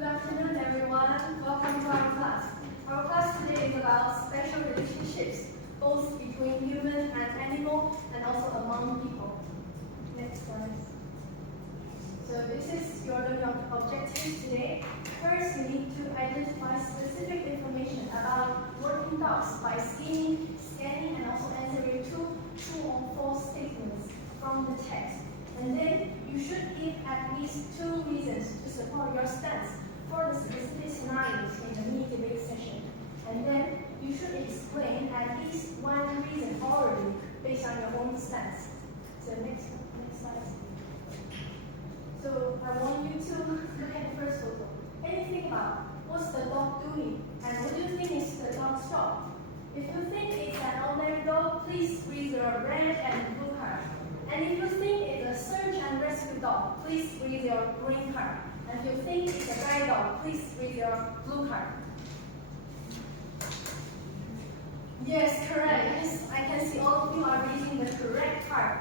Good afternoon, everyone. Welcome to our class. Our class today is about special relationships, both between human and animal, and also among people. Next slide. So this is your learning objectives today. First, we need to identify specific information about working dogs by scanning, and also answering two true or false statements from the text. And then you should give at least 2 reasons to support your stance for the specific scenarios in the mini debate session. And then you should explain at least 1 reason orally based on your own stance. So next slide. So I want you to look at the first photo. And you think about what's the dog doing, and what do you think is the dog's job? If you think it's an ordinary dog, please raise your red and blue card. And if you think it's a search and rescue dog, please raise your green card. And if you think it's a guide dog, please raise your blue card. Yes, correct. Yes, I can see all of you are raising the correct card.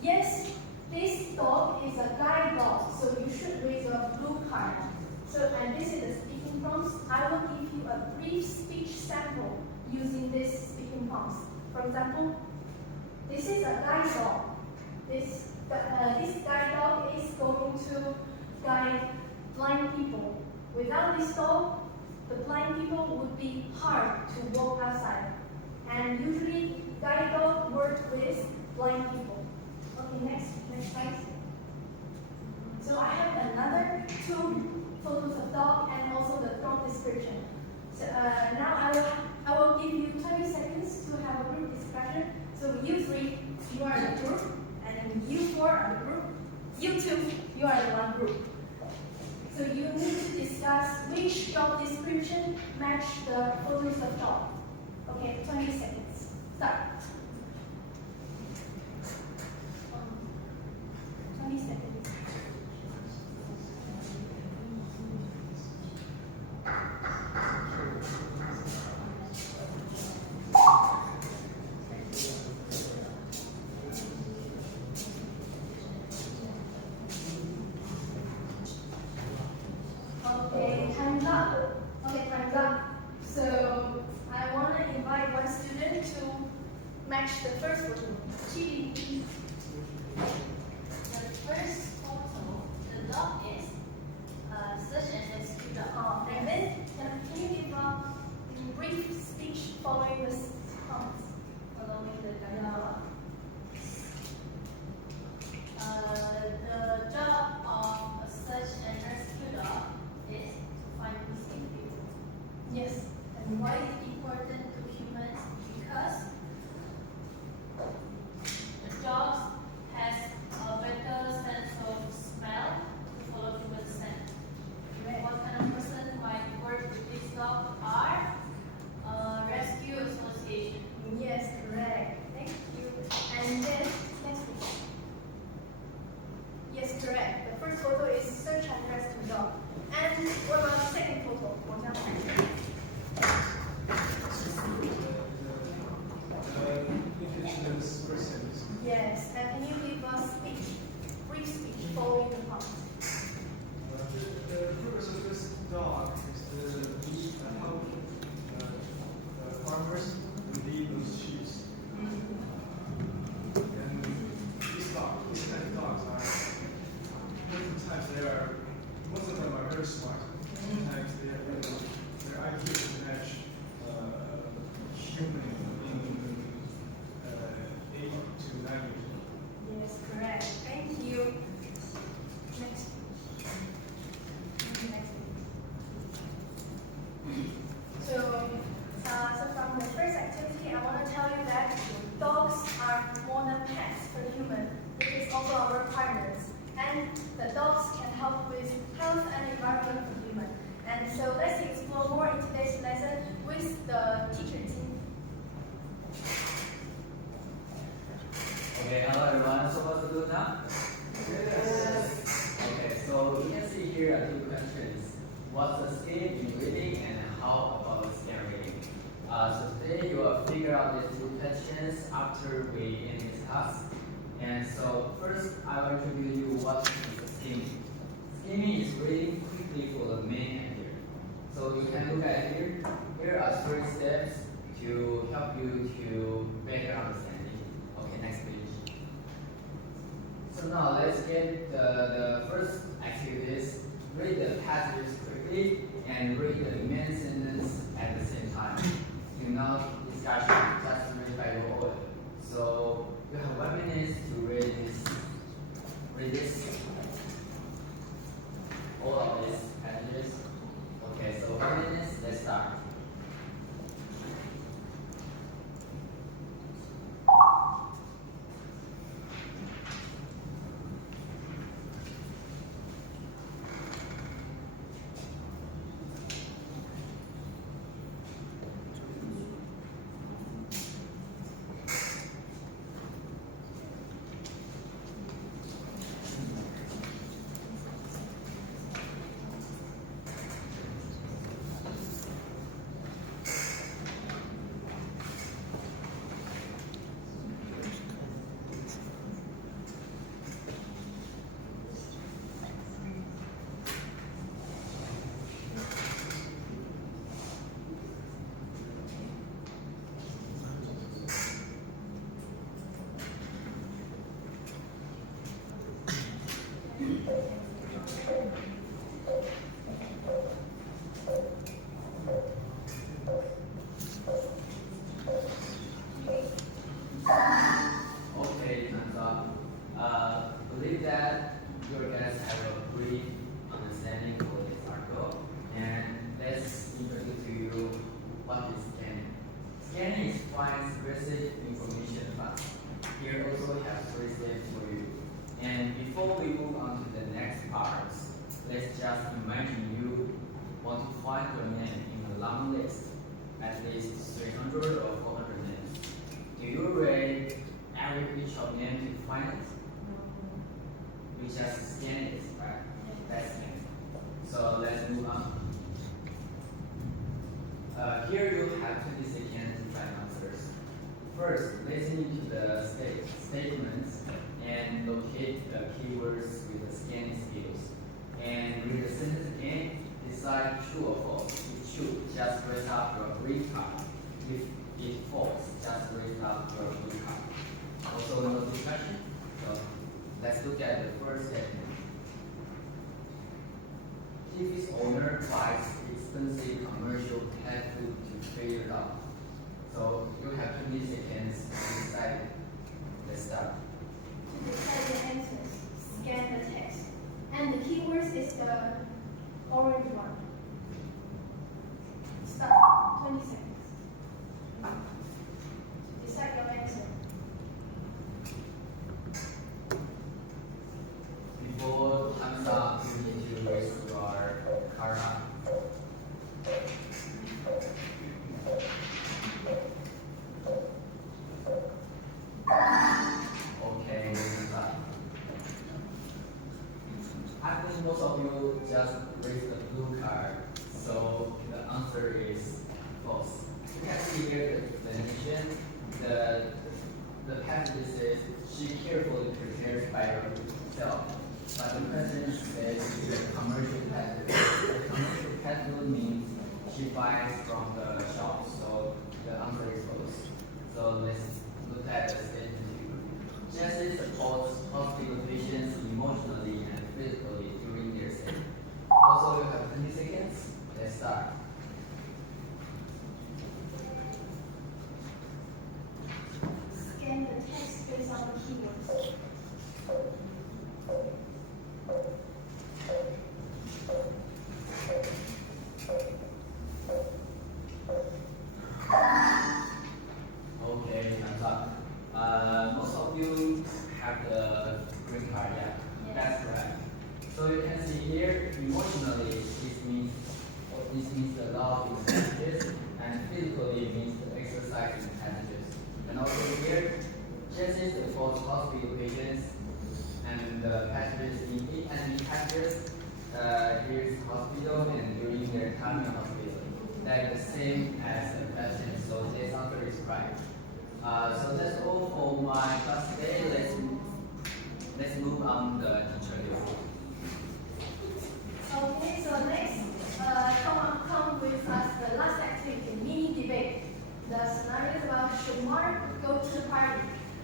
Yes, this dog is a guide dog, so you should raise your blue card. So, and this is the speaking prompts. I will give you a brief speech sample using this speaking prompts. For example, this is a guide dog. This guide dog is going to guide blind people. Without this dog, the blind people would be hard to walk outside. And usually, guide dog work with blind people. Okay, next slide. So I have another 2 photos of dog and also the prompt description. So now I will give you 20 seconds to have a group discussion. So you 3, you are the group. And you 4 are the group. You 2, you are the 1 group. So you need to discuss which job description match the photos of dog. Okay, 20 seconds. Start. 20 seconds. Okay, time's up. So I want to invite 1 student to match the first photo. GGGV. The first photo, the dog is search and rescue dog. And then can you give a brief speech following the prompts? Following the dialogue. The job of a search and rescue dog is to find missing people. Yes. And why is it important to humans? Because the dogs has a better sense of smell to follow human scent. What kind of person might work with this dog are rescue association. Yes, correct. Thank you. And then next please. Yes, correct. The first photo is search and rescue dog. And what about the second photo? Yes, and can you give us brief speech following the prompt? The purpose of this dog is to help farmers to lead those sheep. And these kind of dogs are different types. Most of them are very smart. Sometimes their IQ can match human in 8 to 9 years. Yes, correct. Thank you. Next. So from the first activity, I want to tell you that dogs are more than pets for human. It is also our partners. And the dogs can help with health and environment for human. And so let's explore more in today's lesson with the teacher team. Okay, hello everyone. So what to do now? Yes. Okay, so you can see here are 2 questions. What's the skill in reading and how about the skill reading? So today you will figure out these 2 questions after we end this class. And so first I will introduce you what is skimming. Skimming is reading quickly for the main passages quickly and read the main sentence at the same time. Do not discussion, just read by your order. So you have 1 minute to read this, all of these passages. Okay, so 1 minute, let's start. Okay, time's up. Believe that your guys have a brief understanding for this article, and let's introduce to you what is scanning. Scanning is finds basic information fast. Here also have 3 steps for you. And before we move on to the next parts, let's just imagine you want to find your name in a long list, at least 300 or 400 names. Do you read each of them to find it? We just scan it, right? That's it. So let's move on. Here you have 20 seconds to find answers. First, listen to the statements and locate the keywords with the scanning skills. And read the sentence again, decide true or false. If true, just raise up your green card. If it false, just raise up your blue card. Also no discussion. So let's look at the first statement. If its owner buys expensive commercial pet food to feed it up. So you have 20 seconds to decide. Let's start. To decide the answers, scan the text. And the keywords is the orange one. Start. 20 seconds. To decide your answer. Before time's up, you need to raise your card up. Okay, time's up. I think most of you just raised the blue card, so the answer is false. You can see here the explanation. The passage says she carefully prepares by herself. But the question says it's a commercial pet food. The commercial pet food means she buys from the shop, so the answer is false. So let's look at the statement two. Jessie supports hospital patients emotionally and physically during their stay. Also, you have 20 seconds. Let's start. Scan the text based on the keywords. Okay, time's up. Most of you have the green card, yeah? Yes. That's correct. So you can see here, emotionally, this means the love in passages, and physically means the exercise in passages. And also here, Jessie supports hospital patients, and the passages in passages, here's hospital and during their time in hospital. That's the same as the question, so this answer is right. So that's all for my class today. Let's move on the teacher level. Okay, so next, come with us the last activity, mini debate. The scenario is about should Mark go to the party?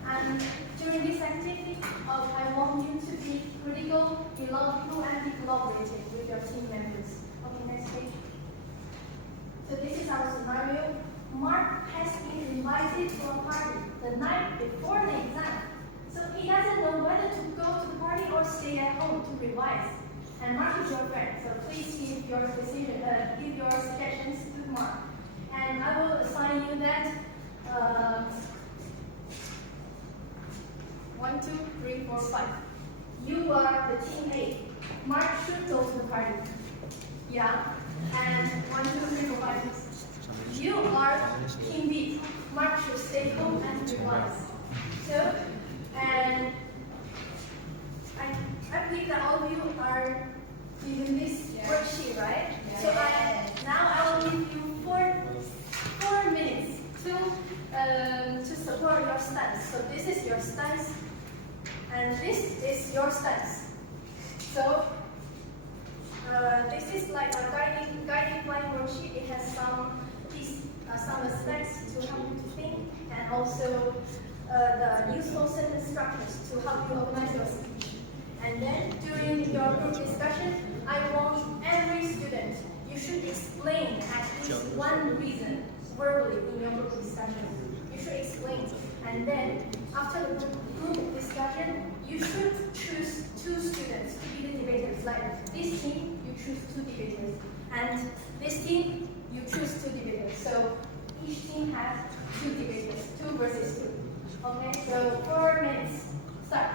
And during this activity, I want you to be critical, be logical, and be collaborative with your team members. revise. And Mark is your friend, so please give your suggestions to Mark. And I will assign you that 1, 2, 3, 4, 5. You are the team A. Mark should go to the party. Yeah. And 1, 2, 3, 4, 5, 6. You are team B. Mark should stay home and revise. So, and I believe that all of you are given this worksheet, right? Yeah. So now I will give you 4 minutes to support your stance. So this is your stance, and this is your stance. So this is like a guiding flight worksheet. It has some aspects to help you to think, and also the useful sentence structures to help you organize your speech. And then during your group discussion, I want every student, you should explain at least one reason verbally in your group discussion. You should explain. And then after the group discussion, you should choose 2 students to be the debaters. Like this team, you choose 2 debaters. And this team, you choose 2 debaters. So each team has 2 debaters, 2 versus 2. Okay, so 4 minutes. Start.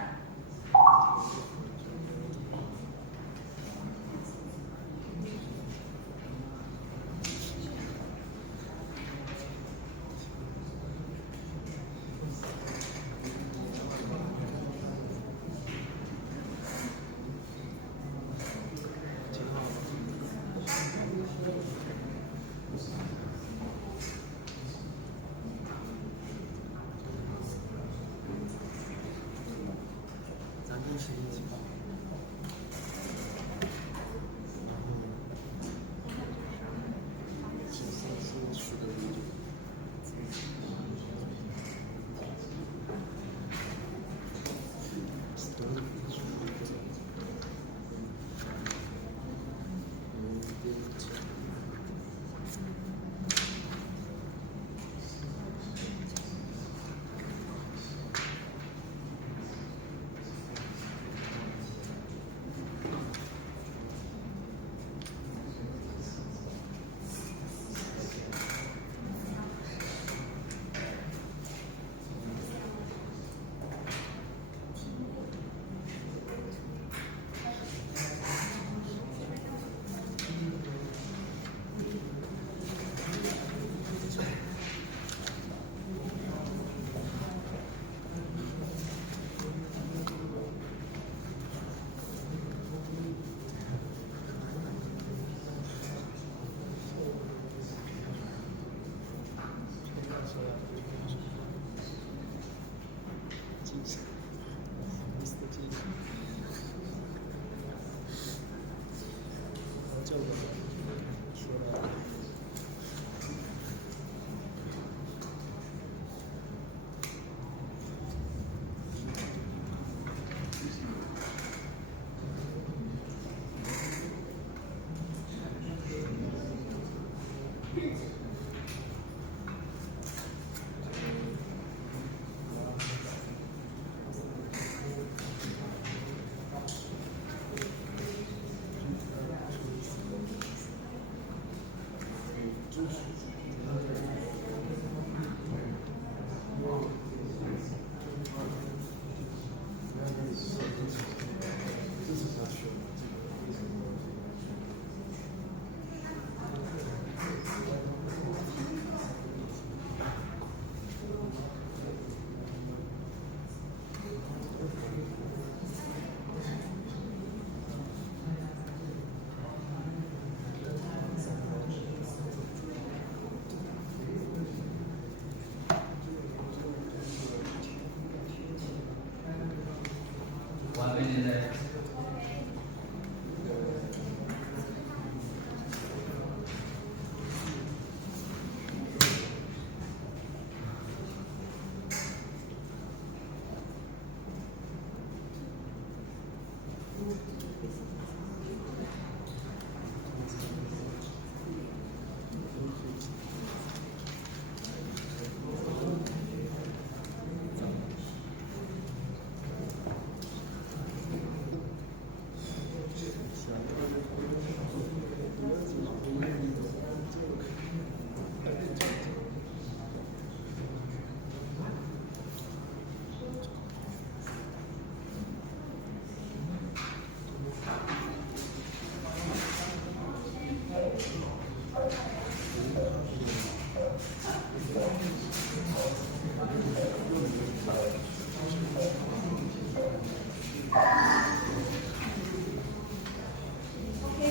Okay,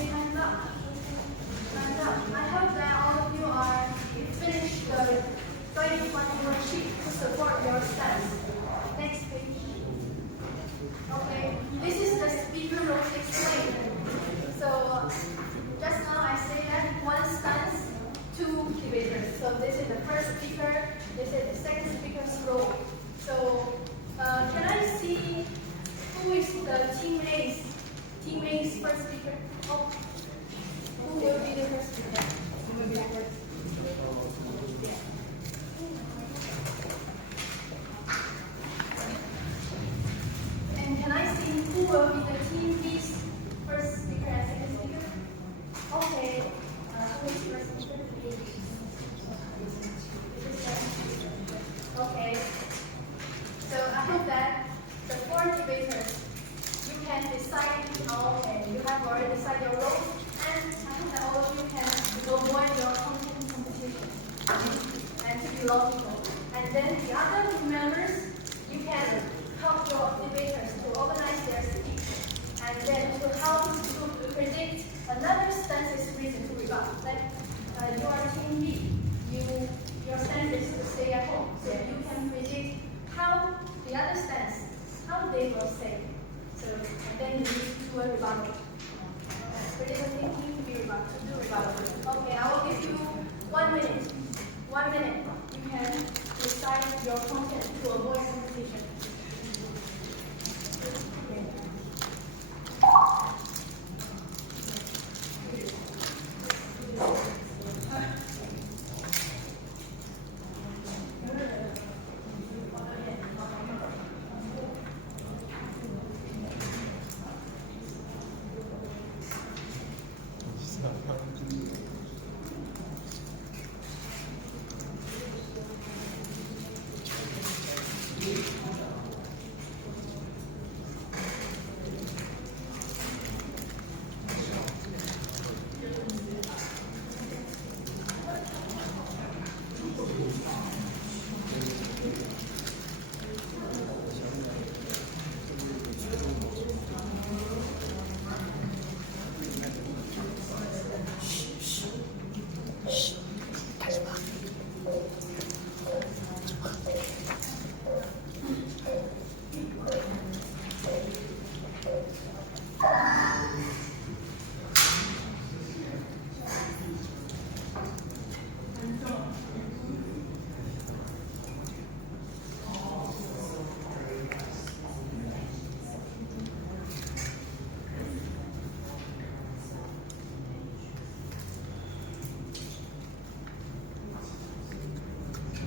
time's up. Time's up. I hope that all of you are finished the 2020 worksheet to support your stance. Next page. Okay, this is the speaker role explained. So just now I say that one stance, two debaters. So this is the first speaker, this is the second speaker's role. So can I see who is the team A's first speaker? Oh, who will be the first speaker? Who will be the first? Yeah. And can I see who will be the team B's first speaker and second speaker? Okay. Who is first speaker? Okay. So I hope that the four debaters, you can decide, okay, you have already decided your role, and I hope that all of you can avoid your content competition and to be logical. And then the other members, you can help your debaters to organize their speech, and then to help to predict another stance's reason to rebut. Like you are team B, your stance is to stay at home, so you can predict how the other stance, how they will say. So and then you need to do a rebuttal. Critical thinking to be rebuttal, to do rebuttal. Okay, I will give you 1 minute. 1 minute. You can decide your content to avoid competition.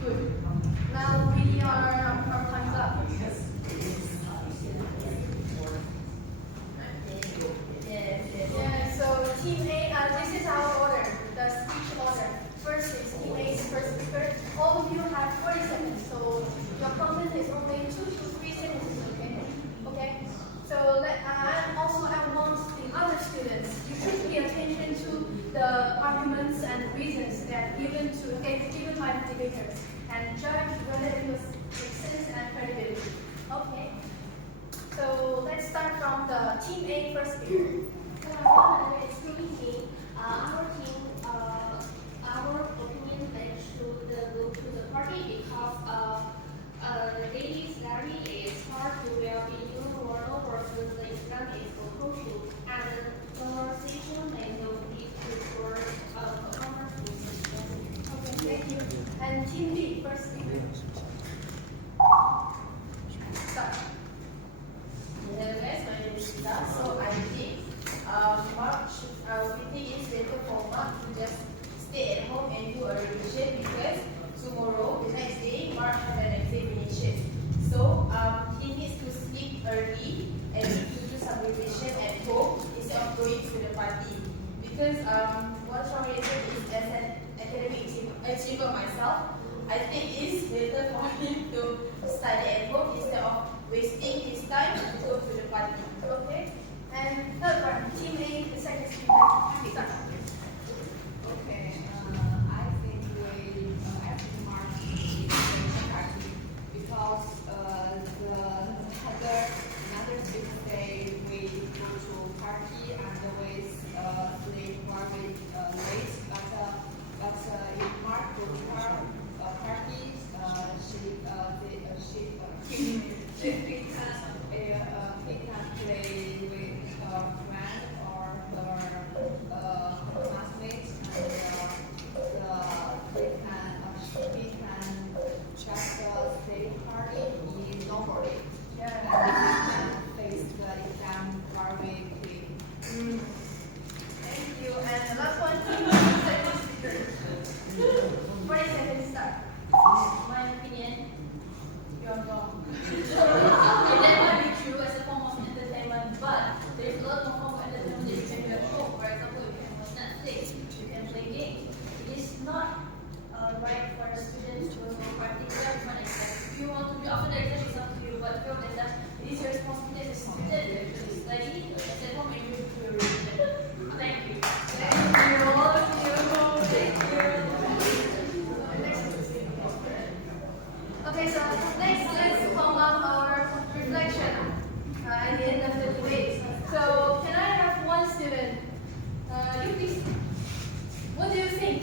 Good. Now we are our time's up. Yeah, so team A, this is our order, the speech order. First is team A's first speaker. All of you have 40 seconds, so your content is only 2 to 3 sentences, okay? Okay? So I want the other students, you should pay attention to the arguments and reasons that given by the debaters and judge whether it was make sense and credibility. Okay. So let's start from the team A first speaker. Our opinion that should go to the party because daily salary is hard to well be new world versus the Islam is social and polarization may no need to for performance. Okay, thank you. And team B first speaker. Start. Yes, my name is Rita. So I think we think it's better for Mark to just stay at home and do a revision because tomorrow, the next day, Mark has an examination. So he needs to sleep early and need to do some revision at home instead of going to the party. Because one strong reason is as an academic achiever myself, I think it's better for him to study at home instead of wasting his time to go to the party. Okay. And third one, team A, the second speaker. Start.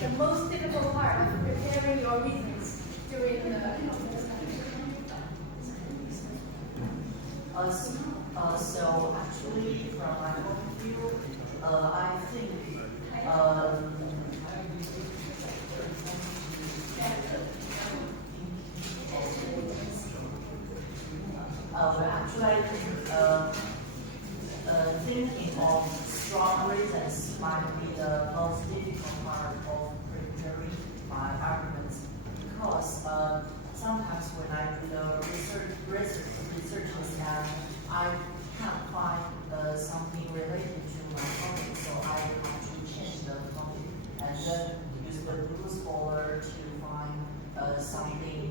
the most difficult part of preparing your reasons during the So actually, from my point of view, I think thinking of strong reasons might be the most difficult part of preparing my arguments because sometimes when I do the researches and I can't find something related to my topic, so I have to change the topic and then use the Google Scholar to find something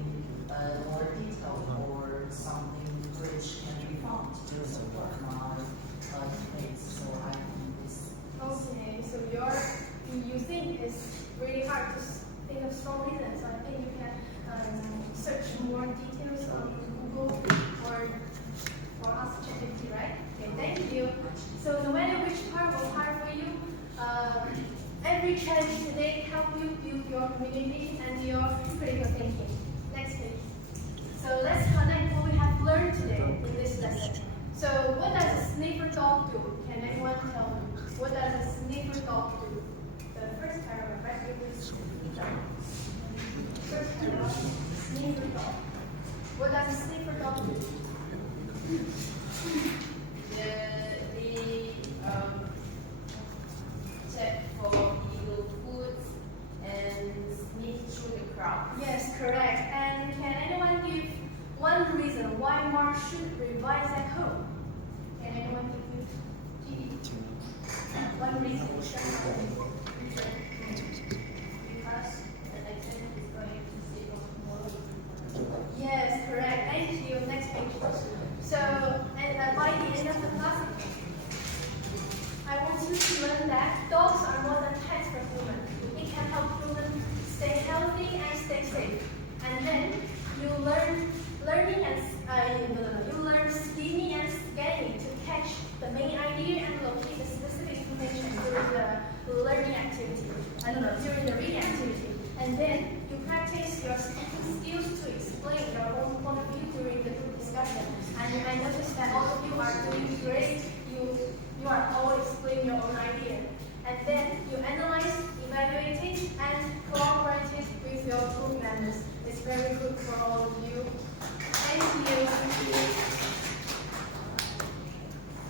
more detailed or something which can be found to support my case. So I think this. Okay, so you think it's really hard to think of strong reasons. So I think you can search more details on Google or ask ChatGPT, right? Okay, thank you. So no matter which part was hard for you, every challenge today help you build your communication and your critical thinking. Next page. So let's connect what we have learned today in this lesson. So what does a sniffer dog do? Can anyone tell me? What does a sniffer dog do? The first paragraph, right? It was first paragraph, sniffer dog. What does a sniffer dog do? They check for illegal foods and sneak through the crowd. Yes, correct. And can anyone give one reason why Mark should revise at home? Can anyone give me one reason? Because the exam is going to see tomorrow. Yes, correct. Thank you. Next page. So, and by the end of the class, I want you to learn that dogs are more than pets for humans. It can help humans stay healthy and stay safe. And then you learn scheming and scanning to catch the main idea and locate the specific information during the learning activity. During the reading activity. And then you practice your speaking skills to explain your own point of view during the group discussion. And I noticed that all of you are doing great. You are always explaining your own idea. And then you analyze, evaluate it, and collaborate it with your group members. It's very good for all of you